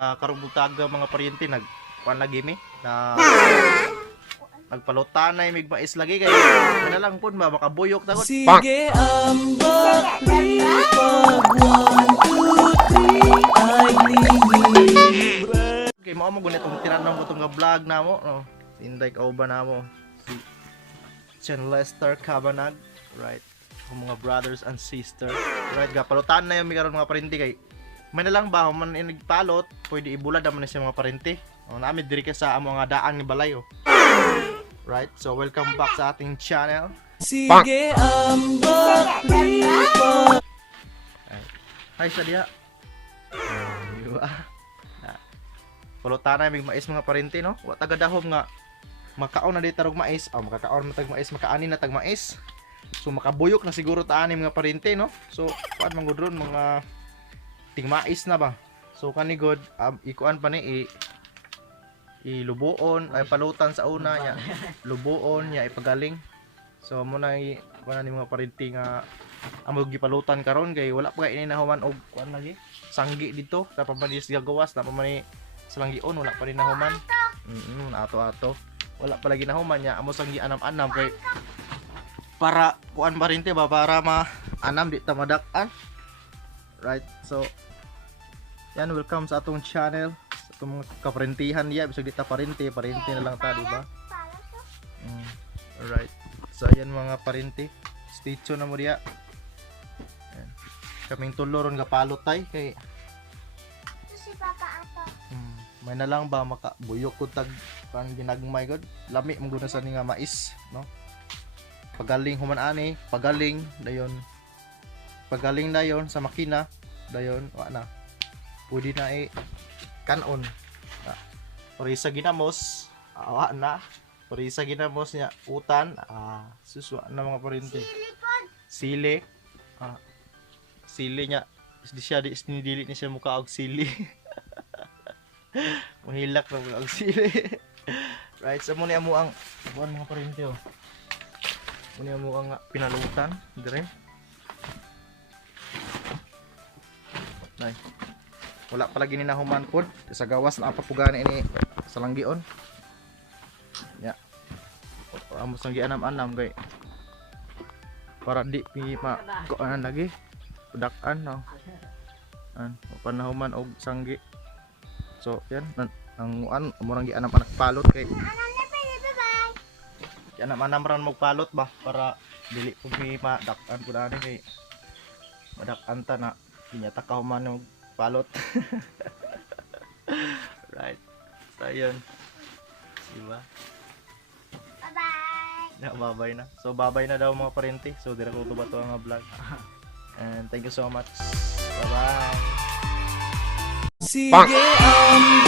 Karong butaga mga paryente nagkuan lagi mi na nagpalutan na mig mais lagi kay na lang pud ba makabuyok tagot. Sige ang pag 1, 2, 3 ay libre. Okay, mao mo gunit tong tinanong ko tong vlog namo no. Inday kauban namo si Chen Lester Cabanag, right? Ang mga brothers and sister, right? Gapalutan na yung karon mga paryente kay may na lang ba man inigpalot pwede ibulad naman siya mga paryente. Namin diri ka sa among nga daan ni balay oh. Right? So welcome back sa ating channel. Sige ang pag Hi sa diha. Diba? Pulutan na may mais mga paryente no. Wa taga dahom nga makaon na di tarog mais. Makakaon na tag mais, makaani na tag mais. So makabuyok na siguro taani mga paryente no. So kuan man gud ron mga tingmais na ba. So kani god ikuan pa ni ilubuon ay palutan sa una nya lubuon nya ipagaling. So mo na kuan ni mga paryente nga amo gipalutan karon kay wala pa kay nahuman og kuan lagi sanggi dito sa pambanis gagawas na pamani sa langgion wala pa rin nahuman. Ato wala pa lagi nahuman nya amo sanggi anam-anam kay para kuan paryente ba para anam di ta madak-an. Right, so yan, welcome sa atong channel, sa atong kaparentihan niya, bisag di ta parente na lang ta, di ba? Alright, so yan mga parente, stay tuned na mo diya. Kaming tuloron gapalot tay kay si Papa ato. may na lang ba makabuyok ko tag pang ginagmay god, lami mo guna sa ni nga mais, no? Pagaling human ani, pagaling dayon sa makina dayon wa na pwede na kanon parisa ginamos wa na parisa ginamos nya utan suswa na mga paryente sili sili nya di siya di dili ni siya mukha og sili mahilak na og sili. Right, so muna mo ang buwan mga paryente oh. Muna mo ang pinalutan dire. Nay. Wala pa lagi ni nahuman pod sa gawas na apapugan ini sa langgion. Ya. Amo sang gianam-anam kay para di pi kuanan lagi. Pudak-an no. Panahuman og sanggi. So yan ang amurang gianam-anak palot kay gianam-anam ran mo palot ba para dili pug mi madak-an pud ani kay madak-an ta na pinyata ka human ng palot. Right, so yun diba? Bye-bye na. So bye-bye na daw mga paryente. So dira ko ba to ang vlog. And thank you so much. Bye-bye. Sige ang